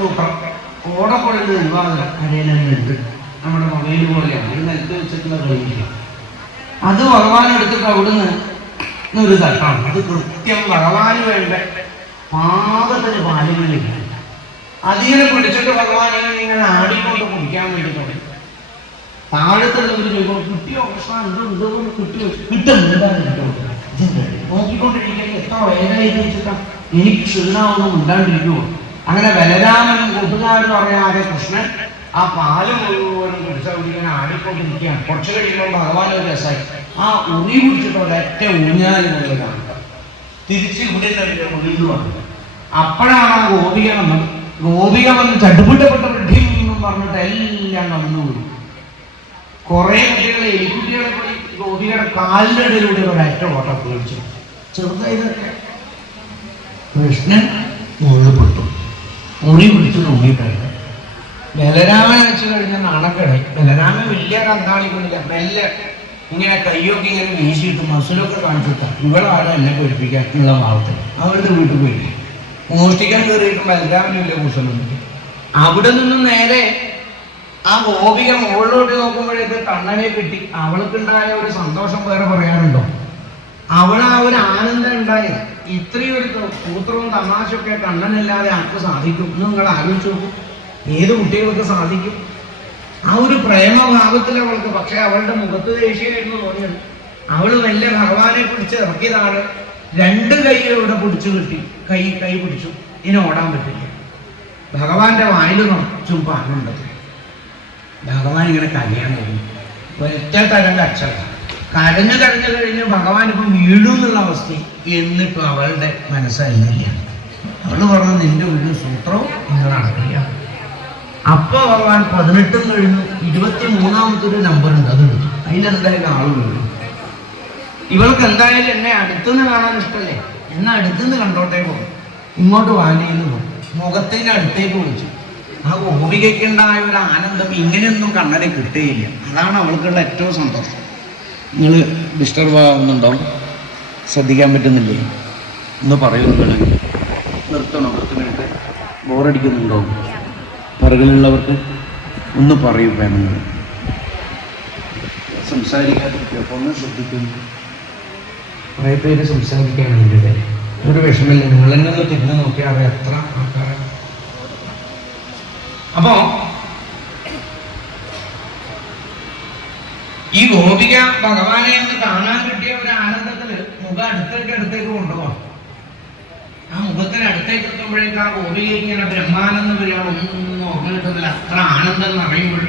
സൂത്രം ഓടക്കുഴൽ ഒരുപാട് കരയിലുണ്ട്. നമ്മുടെ മൊബൈൽ പോലെയാണ്, ഇത് നിലത്ത് വെച്ചിട്ടുള്ള കളിയില്ല. അത് ഭഗവാൻ എടുത്തിട്ട് അവിടുന്ന് ഒരു തട്ടാണ്. അത് കൃത്യം ഭഗവാന് വേണ്ട പാകത്തിന് പാലുകളില്ല. അതിനെ പിടിച്ചിട്ട് ഭഗവാൻ ഇങ്ങനെ ആടിക്കൊണ്ട് കുടിക്കാൻ വേണ്ടി തുടങ്ങി. താഴത്തുള്ളവർ ചോദിക്കുമ്പോൾ കിട്ടിയോ കൃഷ്ണ എന്തോ കിട്ടിയോ കിട്ടും നോക്കിക്കൊണ്ടിരിക്കുന്നത് എത്ര വേദന വെച്ചിട്ടാ എനിക്ക് ക്ഷീണമൊന്നും ഉണ്ടാണ്ടിരിക്കുമോ. അങ്ങനെ ബലരാമനും കൂട്ടുകാരും അറിയാതെ കൃഷ്ണൻ ആ പാല് മുഴുവനും കുടിച്ചാൽ ഇങ്ങനെ ആടിക്കൊണ്ടിരിക്കുകയാണ്. കുറച്ച് കഴിയുമ്പോൾ ഭഗവാൻ ഒരു രസമായി ആ ഉറി പിടിച്ചിട്ട് ഒരൊറ്റ ഊഞ്ഞാലുള്ളതാണ് തിരിച്ച് ഇവിടെ ഉറിഞ്ഞു വന്നത്. അപ്പോഴാണ് ആ ഗോപിക വന്നത്. ഗോപിക വന്ന് ചടുപിട്ടപ്പെട്ട വൃദ്ധിയെന്നും പറഞ്ഞിട്ട് എല്ലാം വന്നുകൂടി. കുറെ കുട്ടികളെ എലിക്കുട്ടികളെ പോയി ഗോപികയുടെ കാലിൻ്റെ ഇടയിലൂടെ ഒരൊറ്റ ഓട്ടം പേടിച്ചു. ചെറുതായതൊക്കെ കൃഷ്ണൻ മുഴുപ്പെട്ടു, മുറി പിടിച്ച് തൂങ്ങിയിട്ടായിരുന്നു. ബലരാമനെ വെച്ച് കഴിഞ്ഞാൽ നാണക്കേടായി. ബലരാമൻ വലിയ കന്താളിക്കുന്നില്ല, മെല്ലെ ഇങ്ങനെ കയ്യൊക്കെ ഇങ്ങനെ വീശിയിട്ട് മസിലൊക്കെ കാണിച്ചിട്ടാണ് ഇവളാണ് എന്നെ പേടിപ്പിക്കാൻ ഉള്ള ഭാവത്തിൽ അവരുടെ വീട്ടിൽ പോയി മോഷ്ടിക്കാൻ കയറിയിട്ട് ബലരാമനില്ല കുശലൊന്നും. അവിടെ നിന്നും നേരെ ആ ഗോപിക മുകളിലോട്ട് നോക്കുമ്പോഴേക്ക് കണ്ണനെ കിട്ടി. അവൾക്കുണ്ടായ ഒരു സന്തോഷം വേറെ പറയാറുണ്ടോ? അവൾ ആ ഒരു ആനന്ദം ഉണ്ടായത്. ഇത്രയും ഒരു സൂത്രവും തമാശയൊക്കെ കണ്ണനില്ലാതെ ആർക്ക് സാധിക്കും എന്ന് നിങ്ങൾ ആലോചിച്ചു നോക്കും. ഏത് കുട്ടികൾക്ക് സാധിക്കും? ആ ഒരു പ്രേമഭാവത്തിൽ അവൾക്ക്. പക്ഷെ അവളുടെ മുഖത്ത് ദേഷ്യമായിരുന്നു തോന്നിയത്. അവൾ വല്ല ഭഗവാനെ പിടിച്ച് ഇറക്കിയതാണ്. രണ്ട് കൈ ഇവിടെ പിടിച്ചു കിട്ടി, കൈ പിടിച്ചു. ഇനി ഓടാൻ പറ്റില്ല. ഭഗവാന്റെ വായിൽ നിറച്ചും പാലുണ്ട്. ഭഗവാൻ ഇങ്ങനെ കരയാൻ കഴിഞ്ഞു. ഒറ്റ തരം കച്ചറ കരഞ്ഞു കഴിഞ്ഞ് ഭഗവാൻ ഇപ്പം വീഴും എന്നുള്ള അവസ്ഥ. എന്നിട്ടും അവളുടെ മനസ്സല്ല. അവള് പറഞ്ഞു നിന്റെ ഒരു സൂത്രവും നിങ്ങൾ നടക്കില്ല. അപ്പൊ ഭഗവാൻ 18 കഴിഞ്ഞു 23ാമത്തെ ഒരു നമ്പർ ഉണ്ട്, അതെടുത്തു. അതിലെന്തായാലും ആള് വീഴും. ഇവൾക്ക് എന്തായാലും എന്നെ അടുത്തുനിന്ന് കാണാൻ ഇഷ്ടമല്ലേ, എന്നാ അടുത്തുനിന്ന് കണ്ടോട്ടേ പോകും. ഇങ്ങോട്ട് വാങ്ങിയെന്ന് പോകും. മുഖത്തിന്റെ അടുത്തേക്ക് വിളിച്ചു. ആ ഗോപികയ്ക്കുണ്ടായ ഒരു ആനന്ദം ഇങ്ങനെയൊന്നും കണ്ണനെ കിട്ടുകയില്ല. അതാണ് അവൾക്കുള്ള ഏറ്റവും സന്തോഷം. നിങ്ങൾ ഡിസ്റ്റർബ് ആവുന്നുണ്ടോ? ശ്രദ്ധിക്കാൻ പറ്റുന്നില്ലേ? ഒന്ന് പറയുന്നുണ്ടെങ്കിൽ നിർത്തണോ? 10 മിനിറ്റ് ബോറടിക്കുന്നുണ്ടോ? പുറകിലുള്ളവർക്ക് ഒന്ന് പറയൂ. വേണമെങ്കിൽ സംസാരിക്കാതിരിക്കും. ഒന്ന് ശ്രദ്ധിക്കുന്നു. കുറേ പേര് സംസാരിക്കാൻ വേണ്ടിയിട്ട് ഒരു വിഷമില്ല. നിങ്ങളെന്നെ ഒന്ന് തിരിഞ്ഞു നോക്കിയാൽ അത് എത്ര ആൾക്കാരാണ്. അപ്പോ ഈ ഗോപിക ഭഗവാനെ ഒന്ന് കാണാൻ കിട്ടിയ ഒരു ആനന്ദത്തില് മുഖം അടുത്തേക്ക് കൊണ്ടുപോകാം. ആ മുഖത്തിന് അടുത്തേക്ക് എത്തുമ്പോഴേക്ക് ആ ഗോപിക ഇങ്ങനെ ബ്രഹ്മാനന്ദം വരികയാണ്. ഒന്നും ഓർമ്മ കിട്ടുന്നില്ല. അത്ര ആനന്ദം നിറയുമ്പോൾ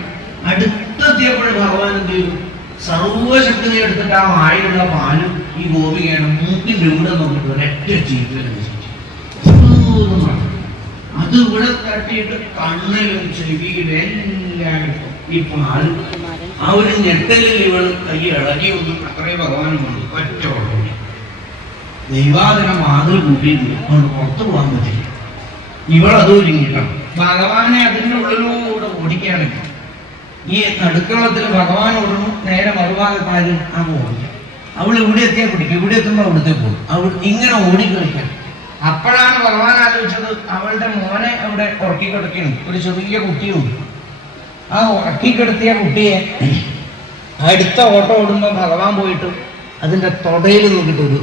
അടുത്തെത്തിയപ്പോൾ ഭഗവാൻ എന്ത് ചെയ്തു? സർവശക്തി എടുത്തിട്ട് ആ വായിലുള്ള പാലും ഈ ഗോപികയാണ് മൂക്കിൻ്റെ ഇവിടെ നോക്കിയിട്ട് ഒരൊറ്റ ചീറ്റലനുസരിച്ച് അത് ഇവിടെ തട്ടിയിട്ട് കണ്ണിലും ചെവിയിലും എല്ലായിടത്തും ഈ പാല് ആ ഒരു ഞെട്ടലിൽ ഇവൾ കൈ ഇളകി ഒന്നും അത്രയും ഭഗവാനും കൊണ്ട് ഒറ്റോളം ദൈവാദിന മാതൃ കൂട്ടിയിട്ടില്ല. അതുകൊണ്ട് പുറത്തു പോകാൻ പറ്റില്ല. ഇവളത് ഒരുങ്ങിയിട്ടാണ് ഭഗവാനെ അതിൻ്റെ ഉള്ളിലൂടെ ഓടിക്കാണ്. ഈ നടുക്കളത്തിൽ ഭഗവാൻ ഓടുന്നു, നേരെ മറുഭാഗത്താരും ആ ഓടില്ല. അവൾ ഇവിടെ എത്തിയാൽ പിടിക്കും, ഇവിടെ എത്തുമ്പോൾ അവിടുത്തെ പോകും. അവൾ ഇങ്ങനെ ഓടിക്കളിക്കാൻ. അപ്പോഴാണ് ഭഗവാൻ ആലോചിച്ചത് അവളുടെ മോനെ അവിടെ ഉറക്കിക്കിടക്കുകയാണ്. ഒരു ചെറിയ കുട്ടിയുണ്ട്. ആ ഉറക്കിക്കിടത്തിയ കുട്ടിയെ അടുത്ത ഓട്ടം ഓടുമ്പോൾ ഭഗവാൻ പോയിട്ട് അതിൻ്റെ തൊടയിൽ നോക്കിയിട്ട് ഒരു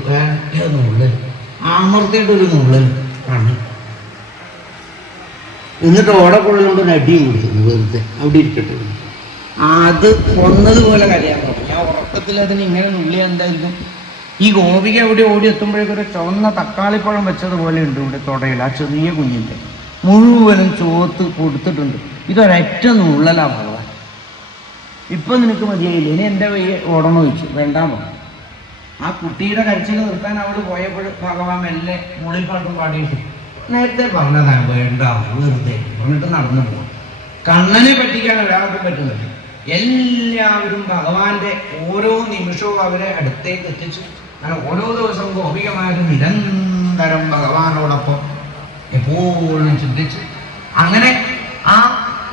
നുള്ളൽ അമർത്തിയിട്ടൊരു നുള്ളൽ ആണ്. എന്നിട്ട് ഓടക്കൊള്ളുകൊണ്ട് ഒരു അടിയും കൊടുത്തു. വെറുതെ അവിടെ ഇരിക്കട്ടെ. അത് കൊന്നതുപോലെ കരയാൻ തുടങ്ങി. ആ ഉറക്കത്തിൽ അതിന് ഇങ്ങനെ നുള്ളിയാൽ എന്തായിരിക്കും? ഈ ഗോപിക അവിടെ ഓടി എത്തുമ്പോഴേക്കൊരു ചുവന്ന തക്കാളിപ്പഴം വെച്ചതുപോലെ ഉണ്ട് ഇവിടെ തൊടയിൽ. ആ ചെറിയ കുഞ്ഞിൻ്റെ മുഴുവനും ചോത്ത് കൊടുത്തിട്ടുണ്ട്. ഇതൊരൊറ്റ നുള്ളലാ ഭഗവാൻ. ഇപ്പം നിനക്ക് മതിയായില്ല, ഇനി എൻ്റെ വയ്യ ഓടണോ ചോദിച്ചു. വേണ്ടാമോ? ആ കുട്ടിയുടെ കരച്ചിൽ നിർത്താൻ അവിടെ പോയപ്പോൾ ഭഗവാൻ മെല്ലെ മുകളിൽ പാട്ടും പാടിയിട്ട് നേരത്തെ പറഞ്ഞതാണ് വേണ്ട വെറുതെ എന്നിട്ട് നടന്നു പോകും. കണ്ണനെ പറ്റിക്കാൻ ഒരാൾക്കും പറ്റുന്നില്ല. എല്ലാവരും ഭഗവാന്റെ ഓരോ നിമിഷവും അവരെ അടുത്തേക്ക് എത്തിച്ചു. അങ്ങനെ ഓരോ ദിവസവും ഗോപികമാരും നിരന്തരം ഭഗവാനോടൊപ്പം എപ്പോഴും ചിന്തിച്ച് അങ്ങനെ ആ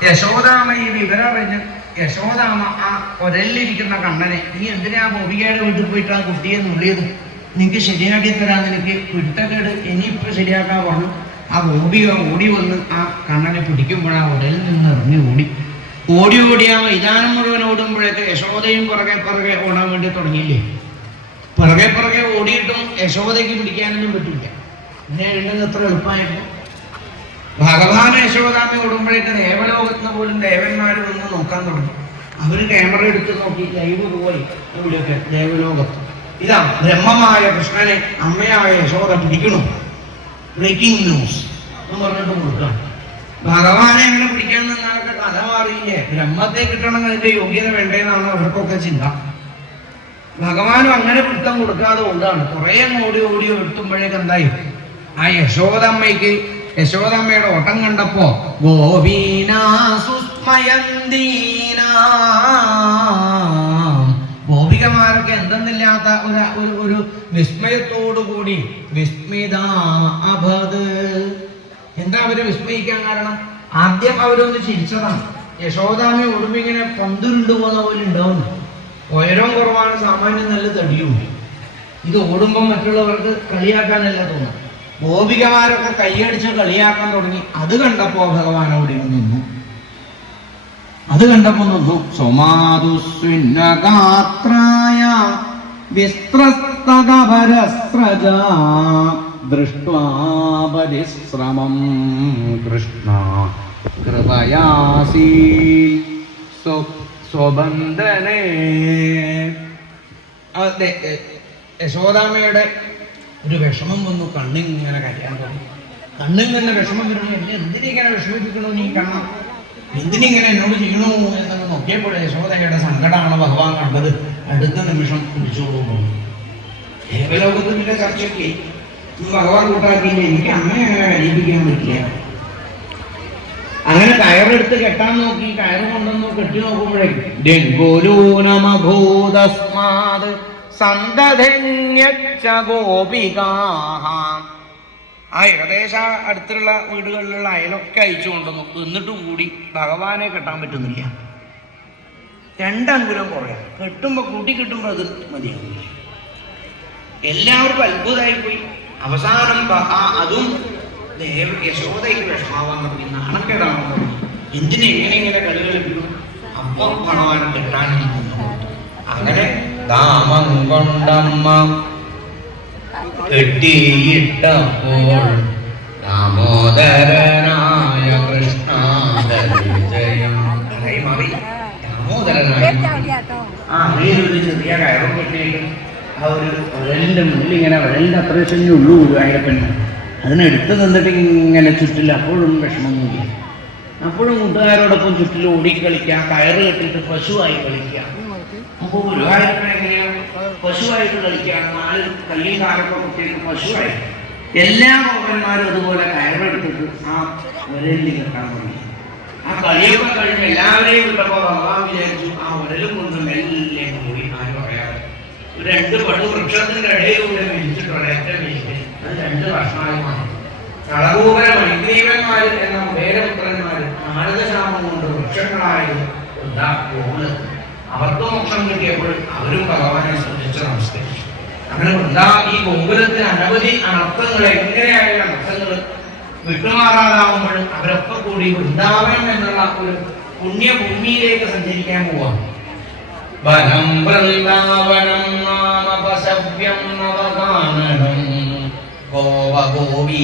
യശോദാമ ഈ വിവരം അറിഞ്ഞ് യശോദാമ ആ കൊരലിരിക്കുന്ന കണ്ണനെ നീ എന്തിനാ ഗോപികയുടെ വീട്ടിൽ പോയിട്ട് ആ കുട്ടിയെ നുള്ളിയത്? നിനക്ക് ശരിയാക്കി തരാൻ നിനക്ക് പിടുത്തക്കേട് ഇനിയിപ്പോൾ ശരിയാക്കാൻ പറഞ്ഞു. ആ ഗോപിക ഓടി വന്ന് ആ കണ്ണനെ പിടിക്കുമ്പോൾ ആ ഉടലിൽ നിന്ന് ഇറങ്ങി ഓടി ആ മൈതാനം മുഴുവൻ ഓടുമ്പോഴേക്ക് യശോദയും പുറകെ ഓടാൻ വേണ്ടി തുടങ്ങിയില്ലേ. പുറകെ ഓടിയിട്ടും യശോദയ്ക്ക് പിടിക്കാനൊന്നും പറ്റില്ല. പിന്നെ എഴുതുന്നത് എത്ര എളുപ്പമായിരുന്നു. ഭഗവാൻ യശോദാമ്മ ഓടുമ്പോഴേക്ക് ദേവലോകത്തിന് പോലും ദേവന്മാർ വന്ന് നോക്കാൻ തുടങ്ങി. അവര് ക്യാമറ എടുത്ത് നോക്കി ലൈവ് പോയി ഇവിടെയൊക്കെ ദേവലോകത്ത്. ഇതാ ബ്രഹ്മമായ കൃഷ്ണനെ അമ്മയായ യശോദ പിടിക്കണു. ബ്രേക്കിംഗ് ന്യൂസ് എന്ന് പറഞ്ഞിട്ട് കൊടുക്കാം. ഭഗവാനെ എങ്ങനെ പിടിക്കാൻ നിന്നാലൊക്കെ കഥ മാറിയില്ലേ. ബ്രഹ്മത്തെ കിട്ടണമെങ്കിൽ അതിന്റെ യോഗ്യത വേണ്ടേന്നാണ് അവർക്കൊക്കെ ചിന്ത. ഭഗവാനും അങ്ങനെ പിടുത്തം കൊടുക്കാതെ കൊണ്ടാണ് കുറെ ഓടി എത്തുമ്പോഴേക്ക് എന്തായി, ആ യശോദമ്മയുടെ ഓട്ടം കണ്ടപ്പോ ഗോപികമാരൊക്കെ എന്തെന്നില്ലാത്ത ഒരു വിസ്മയത്തോടുകൂടി എന്താ അവര് വിസ്മയിക്കാൻ കാരണം? ആദ്യം അവരൊന്ന് ചിരിച്ചതാണ്. യശോദാമ്മ ഓടുമ്പോ ഇങ്ങനെ പന്തുരുണ്ട് പോകുന്ന പോലെ ഉണ്ടാവുന്നു. ഉയരവും കുറവാണ്, സാമാന്യം നല്ല തടിയുണ്ട്. ഇത് ഓടുമ്പോൾ മറ്റുള്ളവർക്ക് കളിയാക്കാനല്ല തോന്നുന്നു. ഗോപികമാരൊക്കെ കൈയടിച്ച് കളിയാക്കാൻ തുടങ്ങി. അത് കണ്ടപ്പോ ഭഗവാൻ അവിടെ നിന്നു. സോമാതുസ്വിന്നഗാത്രായ വിസ്ത്രസ്തകപരസ്രജ ദൃഷ്ട്വാ പരിശ്രമം കൃഷ്ണ കൃപയാസി സ്വബന്ധനേ. യശോദാമ്മയുടെ ഒരു വിഷമം വന്നു. കണ്ണിങ്ങനെ കരയാൻ തുടങ്ങി. കണ്ണിൽ തന്നെ വിഷമം വരുന്നു. എന്തിനിങ്ങനെ വിഷമിപ്പിക്കണോ നീ കണ്ണ, എന്തിനിങ്ങനെ എന്നോട് ചെയ്യണോ എന്നൊക്കെ നോക്കിയപ്പോഴേ യശോദയുടെ സങ്കടമാണ് ഭഗവാൻ കണ്ടത്. അടുത്ത നിമിഷം പിടിച്ചോളൂ. ദേവലോകത്തിന്റെ ചർച്ചയ്ക്ക് ഭഗവാൻ കൂട്ടാക്കിയില്ല. എനിക്ക് അമ്മയെ അങ്ങനെ കരീപിക്കാൻ പറ്റില്ല. അങ്ങനെ കയറെടുത്ത് കെട്ടാൻ നോക്കി. കയറ് കൊണ്ടൊന്ന് കെട്ടി നോക്കുമ്പോഴേക്കും ആ ഏകദേശം അടുത്തുള്ള വീടുകളിലുള്ള അയലൊക്കെ അയച്ചു കൊണ്ടുവന്നു. എന്നിട്ട് കൂടി ഭഗവാനെ കെട്ടാൻ പറ്റുന്നില്ല. 2 അങ്കുലം കുറയാം. കൂട്ടി കെട്ടുമ്പോൾ അത് മതിയാവില്ല. എല്ലാവർക്കും അത്ഭുതമായി പോയി. അവസാനം അതും യശോദയ്ക്ക് വിഷമാവാൻ തുടങ്ങി. നാണക്കേടാണ്. എങ്ങനെ കളി കളിപ്പിക്കും. അപ്പം ഭഗവാനെ കെട്ടാനും അങ്ങനെ ദാമം കൊണ്ടമ്മ കെട്ടിയിട്ടപ്പോൾ ദാമോദരനായ കൃഷ്ണാദരം മാറി. ദാമോദരനായ ഒരു ചെറിയ കയറും കെട്ടിയിട്ട് ആ ഒരു വഴലിന്റെ മുന്നിൽ ഇങ്ങനെ വഴലിന്റെ അത്ര ഉള്ളൂ അയ്യപ്പൻ. അതിനെടുത്ത് നിന്നിട്ട് ഇങ്ങനെ ചുറ്റില്ല. അപ്പോഴും വിഷമമൊന്നുമില്ല. അപ്പോഴും കൂട്ടുകാരോടൊപ്പം ചുറ്റിൽ ഓടിക്കളിക്കാം. കയറ് കെട്ടിയിട്ട് പശുവായി കളിക്കാം. അപ്പോൾ ഗുരുവായൂരപ്പൻ എങ്ങനെയാണ് പശുവായിട്ട് കളിക്കുകയാണ്. 4 കല്ലിയും കാലൊക്കെ കുട്ടിയിട്ട് പശുവായി. എല്ലാ ഗോപന്മാരും അതുപോലെ കയറെടുത്തിട്ട് ആ വരലിൽ കെട്ടാൻ തുടങ്ങി. ആ കളിയൊക്കെ കഴിഞ്ഞ് എല്ലാവരെയും വിട്ടപ്പോൾ ഭഗവാൻ വിചാരിച്ചു ആ വരലും കൊണ്ട് മെല്ലെ പോയി. ആര് പറയാതെ 2 പടു വൃക്ഷത്തിന്റെ ഇടയിലൂടെ വിരിച്ചിട്ടുണ്ട്. ഏറ്റവും വലിയ അത് 2 വർഷമായി മാറി. കളകൂപര മൈഗ്രീവന്മാര് എന്ന വേരപുത്രന്മാര് നാരദശാപം കൊണ്ട് വൃക്ഷങ്ങളായിരുന്നു പോകുന്നത്. അവർക്ക് മോക്ഷം കിട്ടിയപ്പോൾ അവരും ഭഗവാനെ ശ്രദ്ധിച്ച് നമസ്കരിച്ചു. അങ്ങനെ ഈ ഗോകുലത്തിന് അനവധി അനർത്ഥങ്ങൾ, എങ്ങനെയായ അനർത്ഥങ്ങൾ വിട്ടുമാറാതാവുമ്പോഴും അവരൊക്കെ കൂടി വൃന്ദാവനം എന്നുള്ള ഒരു പുണ്യഭൂമിയിലേക്ക് സഞ്ചരിക്കാൻ പോവാം. വനം വൃന്ദാവനം നാമപസവ്യം നവകാനനം ഗോവഗോപി